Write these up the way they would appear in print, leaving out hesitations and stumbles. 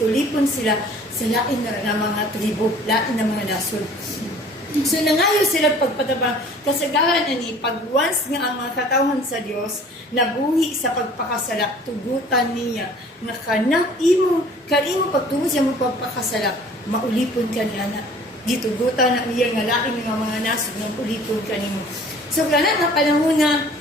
ulipon sila sa lain na mga tribo, lain na mga nasod. So nangayo sila pagpatabang kasagaran ani pag once nga ang mga katawhan sa Dios nabuhi sa pagpakasala tugutan niya nga kanang imo pagtuo sa imong pagpakasala maulipon ka niya na gitugutan na niya nga lain nga mga nasod nga ulipon kanimo. So kana nga panahon na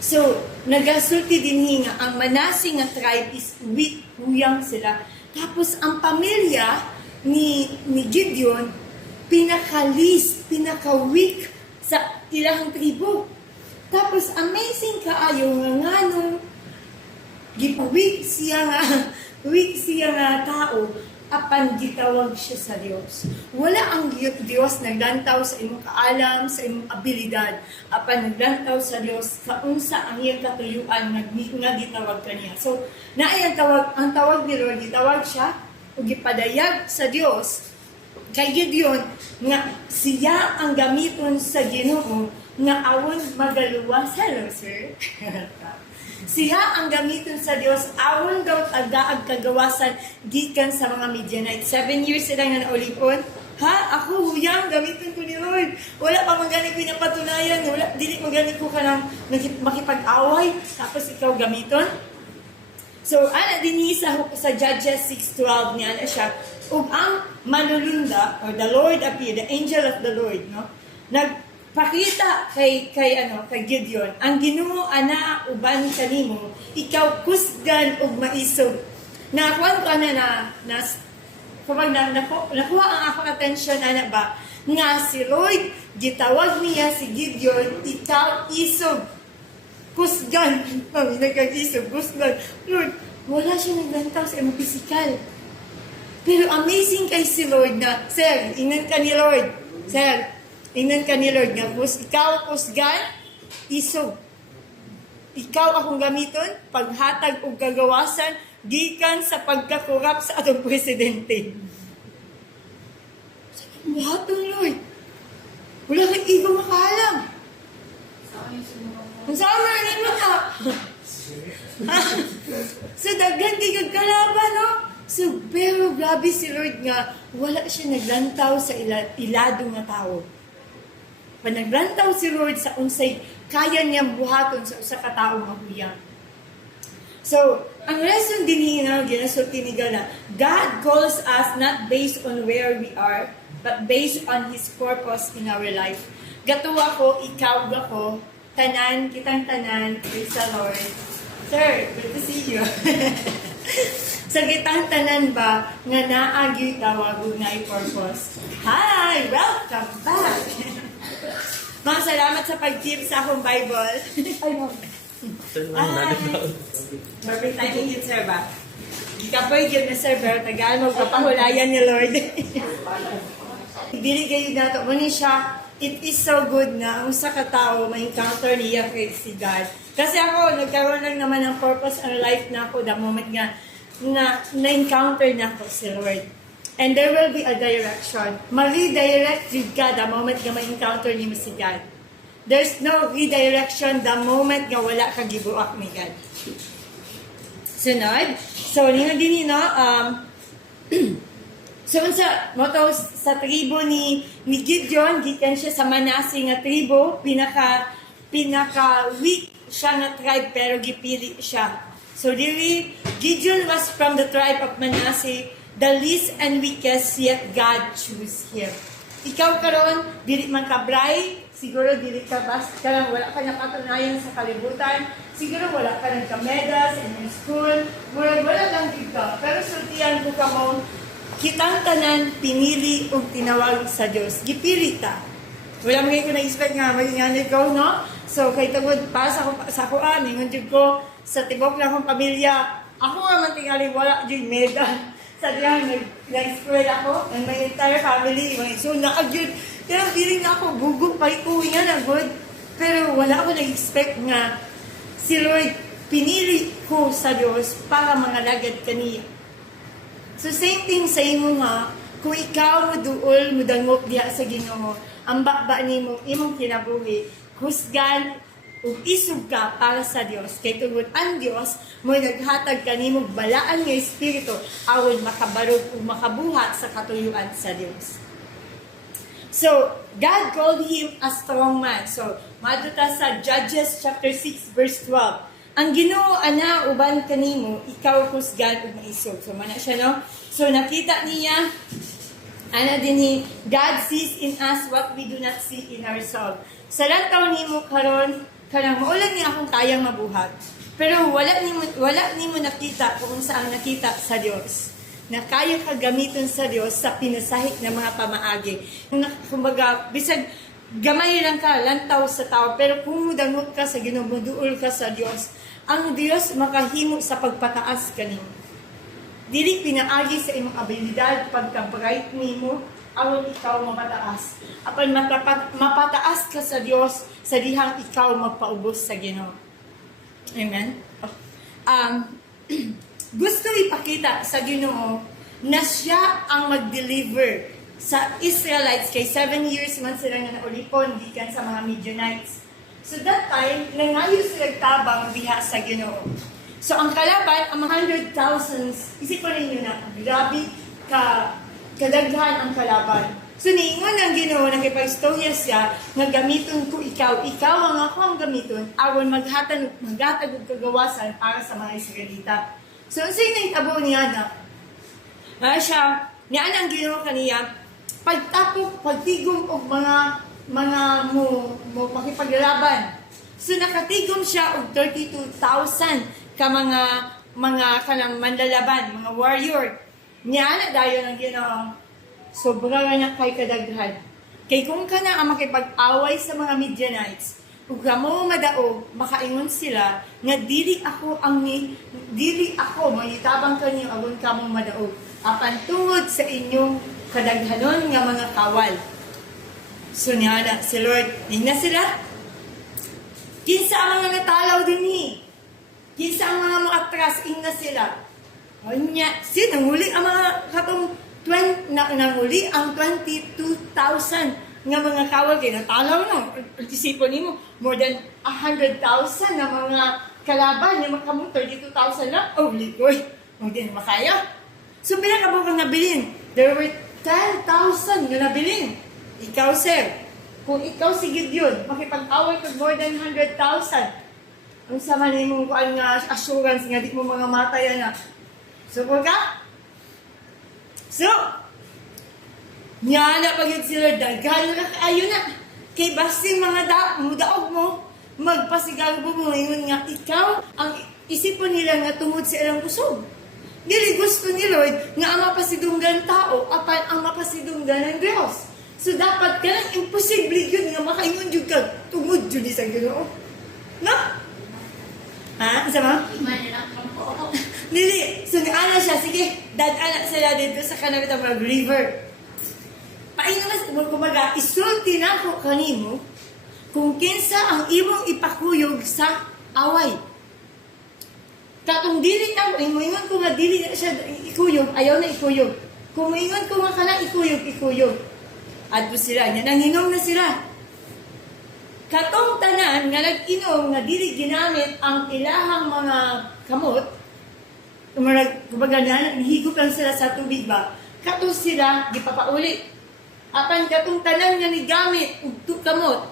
so nagasulti dinhi nga ang Manase nga tribe is weak, huyang sila. Tapos ang pamilya ni Gideon pinaka-weak sa ilang tribo. Tapos, amazing kaayo nga nganong weak siya nga tao apan gitawag siya sa Dios. Wala ang Dios naglantaw sa imong kaalam, sa imong abilidad, apan naglantaw sa Dios kaunsa ang iyang katuyuan nga gitawag kaniya. So, naay ang tawag ni Lord, gitawag siya o gipadayag sa Dios kay Gideon nga siya ang gamiton sa Ginoo nga awon magaluwas. Hello, sir. Siya ang gamiton sa Dios awon daw tagaag kagawasan gikan sa mga Midianite. 7 years sila nga naulipon. Ha? Ako huyang gamiton ko ni Lord. Wala pa magani pinapatunayan. Wala dili magani ko kanang makipag-away tapos ikaw gamiton. So ana dinhi sa Judges 6:12 niya ana siya. Ug ang manulunda or the Lord appeared, the angel of the Lord, no? Nagpakita kay Gideon, ang Ginoo ana uban kanimo, ikaw kusgan ug maisog. Nakuha ko na nakuha ang akong attention ana ba nga si Lord gitawag niya si Gideon, ikaw isog. Kusgan, mami nagkag-isog, kusgan. Lord, wala siya naglantaw sa imong physical. Pero amazing kay si Lord na, Sir, ingnan ka ni Lord. Sir, ingnan ka ni Lord nga, ikaw kusgan, isog. Ikaw akong gamiton, paghatag o gagawasan, gikan sa pagkakurap sa atong presidente. Buhaton, Lord. Wala kang iba makaalam. Ang sama ni mo na. So, daghan kay kalaban, no? So, pero grabe si Lord nga, wala siya naglantaw sa ilado nga tao. Pag naglantaw si Lord sa unsay, kaya niyang buhaton sa usa ka taong mahuyang. So, ang lesson din nga, ginasulti ni Gala, God calls us not based on where we are, but based on His purpose in our life. Gato ako, ikaw ako, kitang tanan, praise the Lord. Sir, good to see you. Sa kitang tanan ba nga naagi tawag nga i-purpose? Hi! Welcome back! Mga salamat sa pag-keep sa akong Bible. Ay, no. Perfect timing yun, sir ba? Gikapoy yun na, sir, pero tagal magpapahulayan ni Lord. Dili kayo na ito. Muna siya, it is so good na ang sa katao ma-encounter niya kay si God. Kasi ako, nagkaroon lang naman ng purpose and life na ako the moment nga na-encounter na ako si Lord. And there will be a direction. Ma-redirect you God the moment nga ma-encounter niyo si God. There's no redirection the moment nga wala ka gibuak ni God. Sunod. So, nino din no, so, sa tribo ni Gideon, gikan siya sa Manase nga tribo, pinaka-weak siya nga tribe, pero gipili siya. So, Gideon was from the tribe of Manase, the least and weakest, yet God chose him. Ikaw karon dili man ka bray, siguro dili ka wala ka napatunayan sa kalibutan, siguro wala ka nagka-medal sa inyong school, wala lang dito. Pero sultihan ko ka mo, kitang tanan pinili o tinawag sa Diyos. Gipili ta. Wala mga ko na-expect nga, maging ikaw, no? So, kay tagod pa sa kuan, ingon ko, sa tibok na akong pamilya, ako nga man tingali, wala dyan medal. Sa diyan, nag-spread ako, and my entire family, so nakagyod. Pero feeling na ako, gugo, palikuwi nga na good. Pero wala ako nag-expect nga, si Lord, pinili ko sa Diyos para mga lagad kaniya. So same thing sa imo nga, kung ikaw mo duol, mo dangop diha sa Ginoo, ang bakba nimo imong kinabuhi, husgan ug isog ka para sa Dios. Kay tungod ang Dios mo naghatag kanimo balaan nga espiritu aron makabarog ug makabuhat sa katuyuan sa Dios. So, God called him a strong man. So, maduta sa Judges chapter 6 verse 12. Ang Ginoo ana uban kanimo, ikaw kusgan ug maisog. So, mana siya no? So, nakita niya ana dinhi, God sees in us what we do not see in ourselves. Sa lantaw nimo karon kanang maulan niya akong kayang mabuhat. Pero wala nimo nakita kung saan nakita sa Dios na kaya ka gamiton sa Dios sa pinasahik na mga pamaagi. Kumbaga, bisag gamay lang ka, lantaw sa tao, pero kung mudangot ka sa Ginoo, muduol ka sa Dios, ang Dios makahimo sa pagpataas kanimo. Dili pinaagi sa imong abilidad pagka-bright nimo aron ikaw mapataas. Apan mapataas ka sa Dios sa dihang ikaw magpaubos sa Ginoo. Amen. Gusto ipakita sa Ginoo na siya ang mag-deliver sa Israelites kay 7 years man sila nga naulipon gikan sa mga Midianites. So that time, nangayo sila tabang diha sa Ginoo. So ang kalaban, ang 100,000, isipon ninyo na, grabe kadaghan ang kalaban. So niingon ang Ginoo, nagkipag-istorya siya, nga gamiton ko ikaw ang ako ang gamiton, aron maghatag og kagawasan para sa mga Israelita. So, ang sinay tabo niya na, siya, niya ang Ginoo kaniya, pagtapok, pagtigom og mga mo makipaglalaban. So, nakatigom siya og 32,000 ka mga kanang manlalaban, mga warrior. Niya na dayon ang Ginoo, sobra na kay kadaghan. Kay kung kana ang makipag-away sa mga Midianites, ug kamo madaog, makaingon sila nga dili ako mangitabang kanyo agon kamo madaog. Apan tungod sa inyong kadaghanon nga mga kawal. So niya si Lord, na sila. Kinsa ang mga natalaw dinhi? Kinsa ang mga moatras na sila? Anya, nanguli ang mga katong nanguli ang 22,000 nga mga kawal kay natalaw no. Isipon nimo more than 100,000 na mga kalaban nga makamong 32,000 lang. Oh, likoy. Hindi na makaya. So pila ka ba nabilin? There were 10,000 nga nabilin. Ikaw, sir, kung ikaw si Gideon, makipag-away ka more than 100,000. Ang sama nimo kuan nga assurance nga di mo mga matay na. So ka? So, niya na pag yun sila, daghan na kaayo na. Kay basin mga mudaog mo, magpasigago mo ngayon nga ikaw, ang isipon nila nga tungod sa ilang kusog. Dili gusto ni Lord nga ang mapasidunggan tao, apan ang mapasidunggan ng Diyos. So dapat ka lang imposible yun nga makaingon yun ka, tungod yun sa Ginoo. No? Ha? Isa mo? Dili. So naana siya, sige, dadaan sila dito sa kanabitang river. Paingon kumaga, isulti na ko kanimo kung kinsa ang imong ipakuyog sa away. Katong dili na, ingon ko nga dili na siya ikuyog, ayaw na ikuyog. Kung ingon ko nga kana ikuyog. Adto sila, nanginom na sila. Katong tanan nga nag-inom nga dili ginamit ang ilahang mga kamot, kumbaga higop lang sila sa tubig ba, katong sila, gipapauli. Apan katong tanan nga ni gamit ug kamot.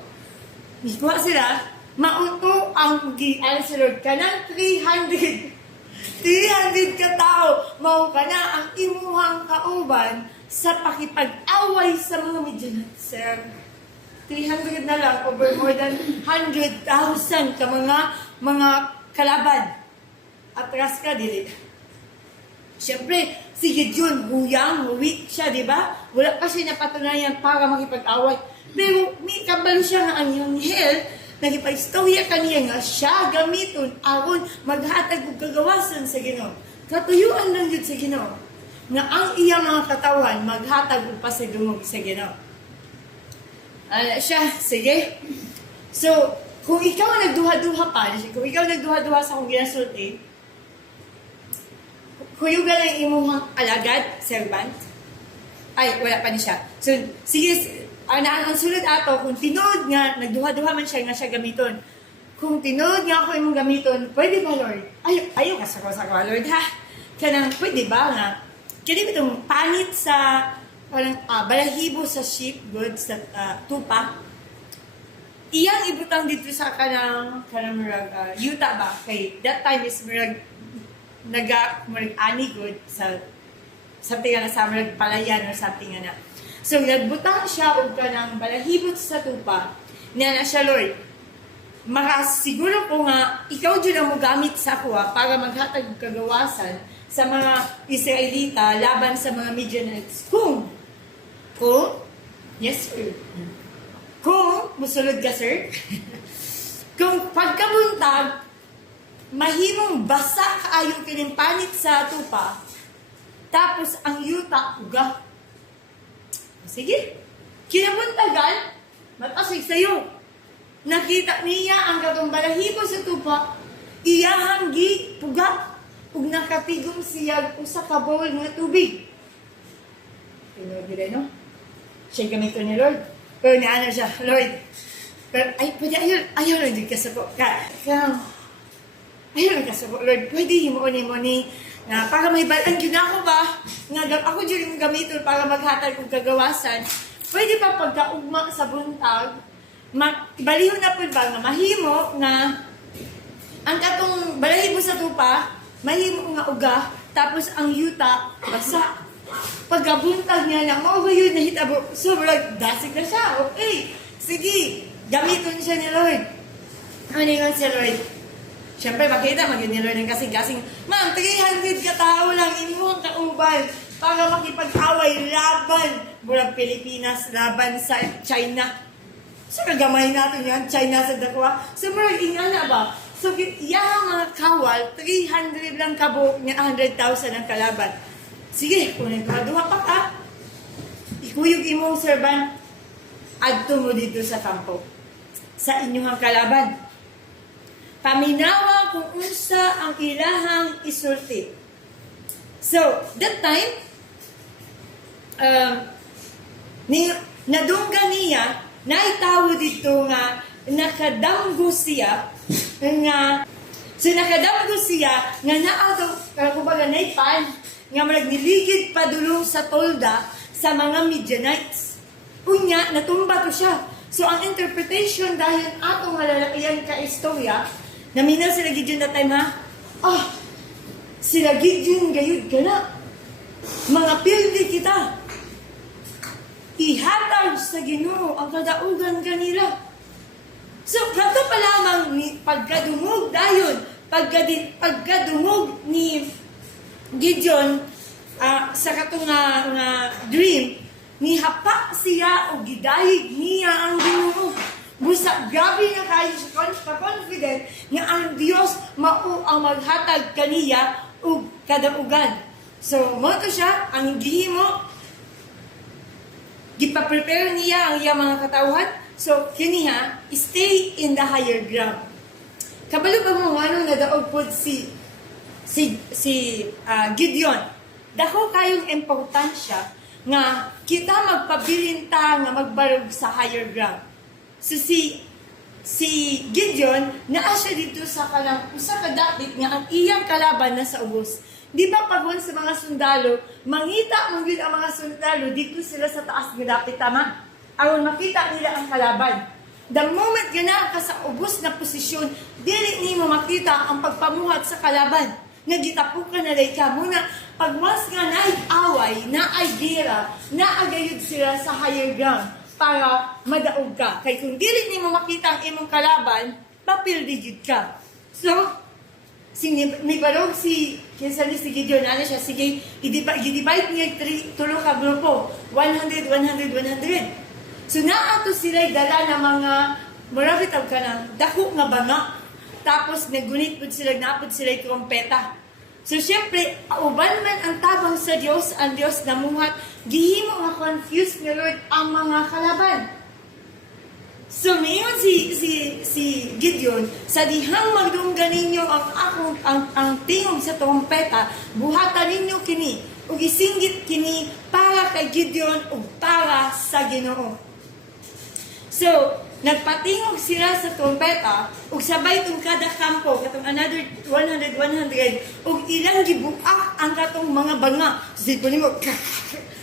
Ikuha sila, mauto ang si Lord kanang 300 ka tao, mao kana ang imuhang kauban sa pakipag-away sa mga Midianites. Sir, 300 na lang, over more than 100,000 ka mga kalaban. Atras ka, dili. Siyempre, si Gideon, weak siya, di ba? Wala pa siya napatunayan para makipag-away. Pero may kabalo siya nga ang anghel, nagipag-istorya kaniya nga siya gamiton aron maghatag og kagawasan sa Ginoo. Katuyuan lang yun sa Ginoo. Nga ang iyang mga katawan maghatag og pasidungog sa Ginoo. Siya, sige. So, kung ikaw nagduha-duha sa akong ginasulti, kuyugan ang imong alagad, servant. Ay, wala pa ni siya. So, sige, ang sulod ato, kung tinood nga, nagduha-duha man siya nga siya gamiton. kung tinuod nga ako imong gamiton, pwede ba, Lord? Ayaw ka sa Lord, ha? Kanang, pwede ba nga? Kaya itong panit sa parang balahibo sa sheep goods sa tupa, iyang ibutang dito sa kanang murag yuta ba? Kay that time is murag murag ani good sa something na sa murag palayan or something na. So, nagbutang siya og kanang balahibot sa tupa, niya na siya, Lord, makasiguro ko nga, ikaw dyan ang gamit sa kuha para maghatag kagawasan sa mga Israelita laban sa mga Midianites. Kung, yes sir, kung, musulod ka sir, kung pagkabuntag, mahimong basa kaayo kining panit sa tupa, tapos ang yuta, uga. Sige, kinabuntagan, matasig sa'yo. Nakita niya ang gatong balahibo sa tupa, iyahang puga, ug nakatigom siya usa ka bowl nga tubig. Lord, no? Siya gamit ko ni Lord. Pero naano siya, Lord, pero ay, pwede, ayaw lang din kasako. Ayaw lang kasako, Lord, pwede mo ni, na para may balan yun ako ba, nga ako dyan yung gamiton para maghatag kong kagawasan, pwede pa pagkaugma sa buntag, balihon na po ba nga mahimo nga ang katong balahibo sa tupa, mahimo nga uga, tapos ang yuta, basa. Pagkabuntag niya na, mao ba yun, nahitabo, sobrang dasig na siya, okay, sige, gamiton siya ni Lord. Ano nga siya, Lord? Siyempre, makita, maging ni Lord ng kasing-kasing, ma'am, 300 katao lang, imuhang kauban, para makipag-away, laban, mula Pilipinas, laban sa China. So, kagamay natin yan, China sa dakwa. So, murag ingana ba? So, iyang mga kawal, 300 lang kabuk niya, 100,000 ang kalaban. Sige, kung nagkaduha pa ka, ikuyog imong serban, adto mo dito sa kampo, sa inyong kalaban. Paminawa kung unsa ang ilahang isulti. So, that time, nadungga niya, naitawo dito nga nakadamgo siya nga naadaw kumbaga naipan nga niligid padulong sa tolda sa mga Midianites. Unya, natumba to siya. So, ang interpretation dahil atong malalakihan ka istorya, naminaw sila Gideon that time, ha? Sila Gideon gayud ka na. Mga pildi kita. Ihatag sa Ginoo ang kadaugan kanila. So, kato pa lamang ni pagkadungog dayon, pagkadungog ni Gideon sa katong nga dream, ni hapa siya o gidayig niya ang Ginoo. Busa, grabe na kayo siya confident nga ang Dios mao ang maghatag kaniya og kadaugan. So, mo to siya, ang gihimo, gipa-prepare niya ang iyang mga katawhan. So, kiniha, stay in the higher ground. Kabalo ba mo ano nadaog po si Gideon? Dako kayong importansya nga kita magpabilinta nga magbarog sa higher ground. So, si Gideon, naa siya dito sa kanang usa ka dapit nga ang iyang kalaban na sa ubos. Di ba pagon sa mga sundalo, mangita mong yun ang mga sundalo, dito sila sa taas ng dapit, tama? Aron makita nila ang kalaban. The moment gana ka sa ubos na posisyon, dili ni mo makita ang pagpamuhat sa kalaban. Nagitapukan na day ka. Muna, pag mas nga naig-away, naay-gira, naagayod sila sa higher ground para madaog ka. Kaya kung dili ni mo makita ang imong kalaban, papildigid ka. So, may barog si Gideon, ano siya, sige, i-divide niya tulong ka grupo, 100, 100, 100. So, naato sila'y dala ng mga, marabitaw ka ng dako nga banga, tapos nagunit po sila, napod sila'y trompeta. So, syempre, uban man ang tabang sa Diyos, ang Diyos namuhat, gihimo nga confused ni Lord ang mga kalaban. So, ngayon si Gideon, sa dihang magdunggan ninyo ang tingog sa trompeta, buhatan ninyo kini, ug isinggit kini para kay Gideon ug para sa Ginoo. So, nagpatingog sila sa trompeta ug sabay kung kada kampo katong another 100 ug ilang gibuak ang katong mga banga. Sipo nimo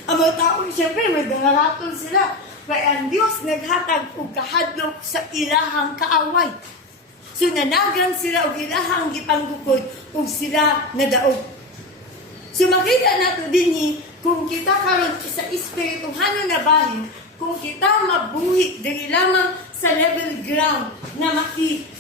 ang mga tao syempre may dangaraton sila. Kaya ang Diyos naghatag og kahadlok sa ilahang kaaway. So nanagan sila og ilahang gipanggukod ug sila nadaog. So makita nato dinhi kung kita karon sa espirituhanon na bahin, kung kita mabuhi dili lamang sa level ground na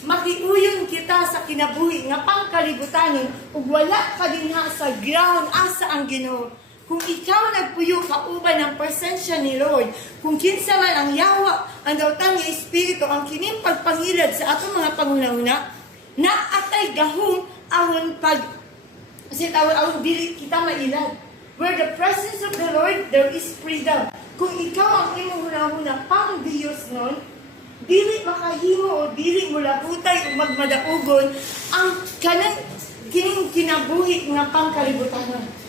makiuyon kita sa kinabuhi nga pangkalibutanon ug wala ka dinha sa ground asa ang Ginoo. Kung ikaw nagpuyo kauban ng presensya ni Lord, kung kinsa man ang yawa, ang daotang nga espiritu, ang kining pagpangilad sa atong mga pangunahuna, na atay gahong awon pag awon dili kita mailad. Where the presence of the Lord, there is freedom. Kung ikaw ang imong hunahuna pang Diyos nun, dili makahimo o dili mo laputay o magmadaugon ang kanang kining kinabuhi nga pangkalibutanon.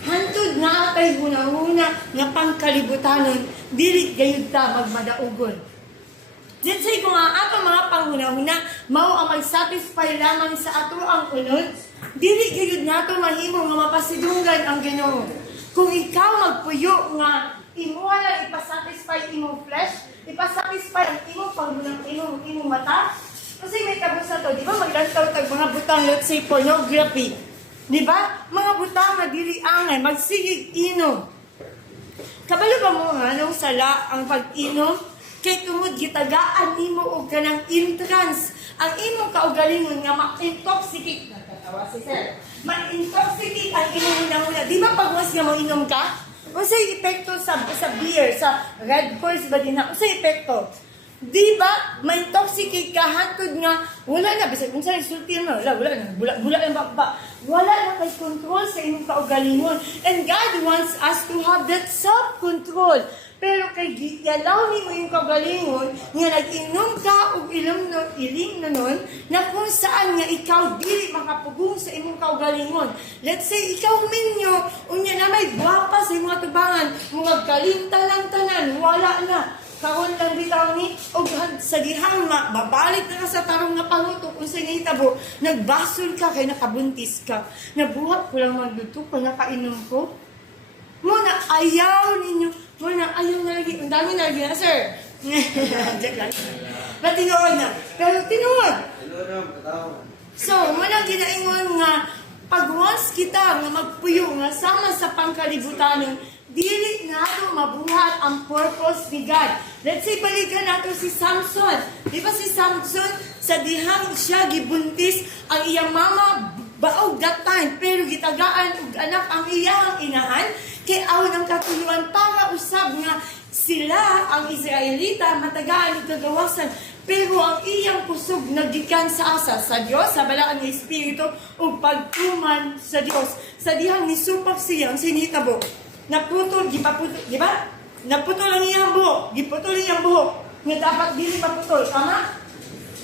Hantod nga atay hunahuna nga pangkalibutanon, dili gayud ta magmadaugon. Diyan say kung ang atong mga panghunahuna mao ang mag-satisfy lamang sa ato ang unod, dili gayud nato mahimo nga mapasidunggan ang Ginoo. Kung ikaw magpuyo nga imuha lang ipasatisfy imong flesh, ipasatisfy ang imong panghunang imong mata, kasi may kabus na to, di ba maglantaw tag mga butang, let's say pornography. Di ba? Mga butang na dili angay, magsigig inom. Kabalo ba mo nga nung sala ang pag-inom? Kay tungod gitagaan nimo og kanang entrance ang imong kaugalingon nga ma-intoxicate nagtatawa si sir. Ma-intoxicate ang imong hunahuna. Di ba pag mas nga mo inom ka? Unsay epekto sa beer, sa Red Horse ba din na? Unsay epekto? Di ba, ma-intoxicate ka, hantod nga, wala na, bisag kung saan isultin mo, wala na, bula ang bakba. Wala na kay control sa inyong kaugalingon. And God wants us to have that self-control. Pero kay yalaw ni mo yung kaugalingon, nga nag-inom ka o iling na nun, na kung saan nga ikaw dili makapugong sa imong kaugalingon. Let's say, ikaw minyo, unya na may guwapa sa imong atubangan, mga kalinta lang tanan, wala na. Karon lang bitaw ni og sa dihang babalik na sa tarong nga pangutok unsay nga hitabo nagbasol ka kay nakabuntis ka nabuhat ko lang magduto pag nakainom ko mo na ayaw ninyo mo na ayaw na lagi ang dami na lagi na sir tinuod na pero tinuod so mo na ginaingon nga pag once kita nga magpuyo nga sama sa pangkalibutanon dili nato mabuhat ang purpose ni God. Let's say, balikan nato si Samson. Di ba si Samson, sa dihang siya gibuntis, ang iyang mama baog that time, pero gitagaan og anak ang iyang inahan, kay awon ang katuluan para usab nga sila, ang Israelita, matagaan og kagawasan. Pero ang iyang kusog nagikan sa asa, sa Dios, sa balaan ng Espiritu, ug pagtuman sa Dios. Sa dihang nisupak siya, ang sinitabo. Naputol, gipaputol, di ba? Naputol ang iyang buhok, giputol iyang buhok, nga dapat dili maputol, tama?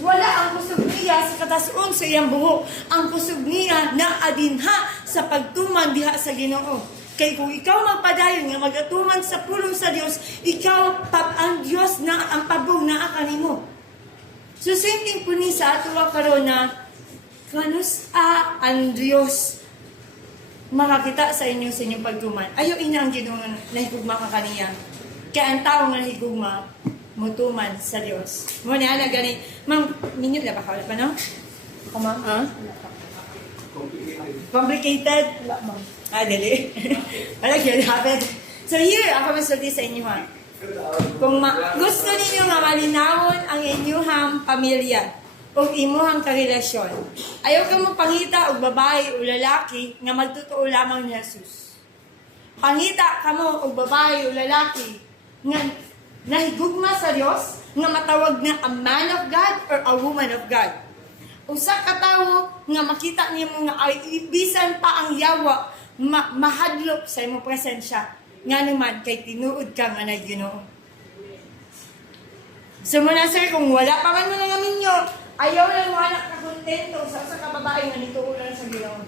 Wala ang kusog niya sa katasun sa iyang buhok. Ang kusog niya na adinha sa pagtuman diha sa Ginoo. Kay kung ikaw magpadayon nga magatuman sa pulong sa Dios, ikaw ang Dios na ang pabong na akanimo. So same thing po ni sa ato karon na kanus ang Dios makakita sa inyong pagtuman. Ayaw ina ang Ginoo nga nahigugma ka kaniya. Kaya ang tao nga nahigugma, mutuman sa Dios. Muna na gani. Ma'am, minyo na ba? Wala pa, no? Ako, ma'am? Ha? Complicated? Wala, ma'am. Dali. Wala, yun happened. So here, ako masulti sa inyo, ha? Kung gusto ninyo nga malinawon ang inyong pamilya, o imuhang karelasyon. Ayaw ka mo pangita og babae o lalaki nga magtotoo lamang ni Jesus. Pangita ka mo og babae o lalaki nga nahigugma sa Dios, nga matawag na a man of God or a woman of God. Usa ka tawo nga makita nimo nga ay ibisan pa ang yawa mahadlok sa imong presensya. Nga naman kay tinuod ka nga na Ginoo. So muna sir, kung wala pa man mo nga minyo, ayaw lang mo anak na kontento sa kababae nga nituulan sa Ginoo.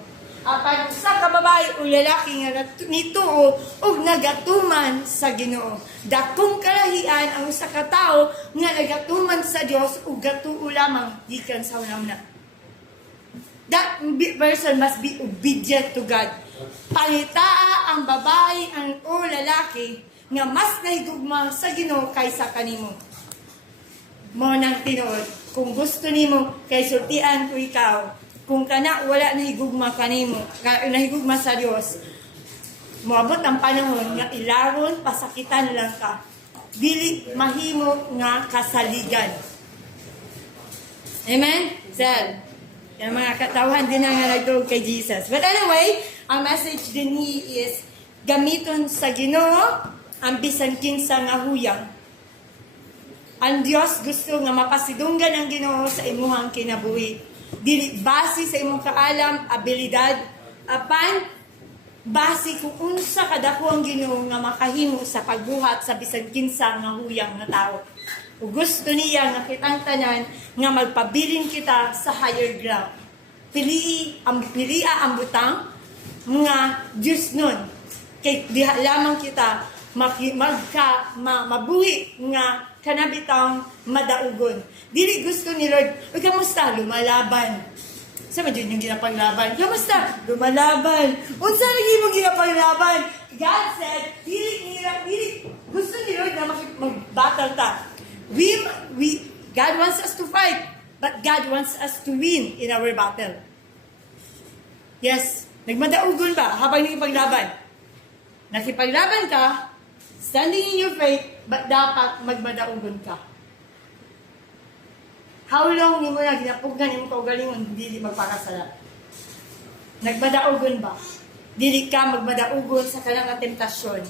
Apan usa ka babae o lalaki nga nituo og nagatuman sa Ginoo. Dakong kalahian ang usa ka tawo nga nagatuman sa Dios ug gatuo lamang gikan sa una-una. That person must be obedient to God. Pangitaa ang babae o lalaki nga mas nahigugma sa Ginoo kaysa kanimo. Mo nang tinuod, kung gusto nimo kay sultian ko ikaw, kung kana wala nahigugma kanimo, nahigugma sa Dios, moabot ang panahon nga ilaron, pasakitan lang ka. Dili mahimo nga kasaligan. Amen? Sir, yung mga katawhan din nga nagtuog kay Jesus. But anyway, ang message din is gamiton sa Ginoo ang bisan kinsa nga huyang. Ang Dios gusto nga mapasidunggan ang Ginoo sa imuhang kinabuhi. Dili base sa imong kaalam, abilidad, apan base kung unsa kadako ang Ginoo nga makahimo sa pagbuhat sa bisan kinsa nga huyang nga tawo. Ug gusto niya nga kitang tanan nga magpabilin kita sa higher ground. Pilia ang butang nga Diyos nun. Kay diha lamang kita mabuhi nga kanabitang madaugon. Dili gusto ni Lord, "Uy, kamusta? Lumalaban." Sa madyan yung ginapaglaban. "Kamusta? Lumalaban." Unsa lagi mo ginapaglaban? God said, dili gusto ni Lord na mag-battle ta. God wants us to fight, but God wants us to win in our battle. Yes, nagmadaugon ba habang nakipaglaban? Nakipaglaban ka, standing in your faith, but dapat magmadaugon ka. How long ni mo na ginapugan yung kaugalingon, dili magpakasala? Nagmadaugon ba? Dili ka magmadaugon sa kanang temptasyon.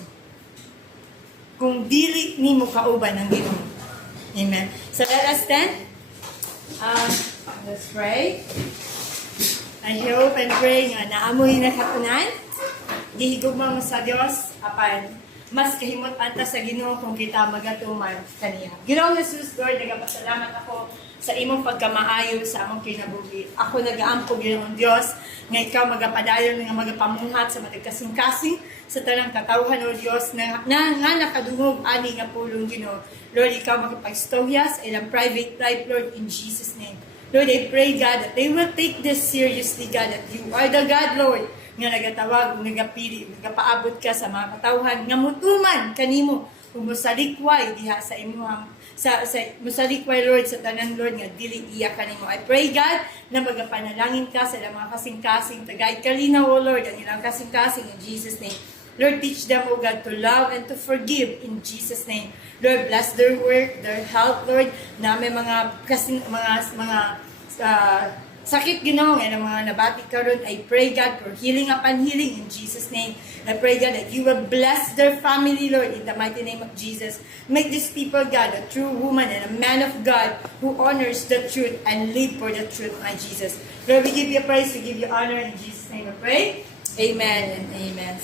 Kung dili ni mo kauban ang Ginoo. Amen. So let us stand. Let's pray. I hope and pray nga naamoy na katunan. Gihigugma mo sa Dios apan mas kahimot anta sa Ginoo kung kita magatuman kaniya. Ginoong Jesus, Lord, nagapasalamat ako sa imong pagkamaayo sa among kinabuhi. Ako nagaampo Ginoong Dios nga ikaw magapadayon nga magapamuhat sa matag kasing-kasing sa tanang katawhan o Dios na nakadungog ani nga pulong Ginoo. Lord, ikaw magpagstorya sa ilang private life, Lord, in Jesus' name. Lord, I pray, God, that they will take this seriously, God, that you are the God, Lord, nga nagatawag, nagapili, nagapaabot ka sa mga katawhan, nga mutuman kanimo, kung musalikway diha sa imuhang, sa musalikway, Lord, sa tanan, Lord, nga dili iya kanimo. I pray, God, na magapanalangin ka sa ilang mga kasing-kasing, tagay kalinaw, O Lord, ang ilang kasing-kasing, in Jesus' name. Lord, teach them, O God, to love and to forgive in Jesus' name. Lord, bless their work, their health, Lord, na may mga sakit Ginoo nga mga nabati karon. I pray, God, for healing upon healing in Jesus' name. I pray, God, that you will bless their family, Lord, in the mighty name of Jesus. Make these people, God, a true woman and a man of God who honors the truth and live for the truth, my Jesus. Lord, we give you praise, we give you honor in Jesus' name. We pray. Amen and amen.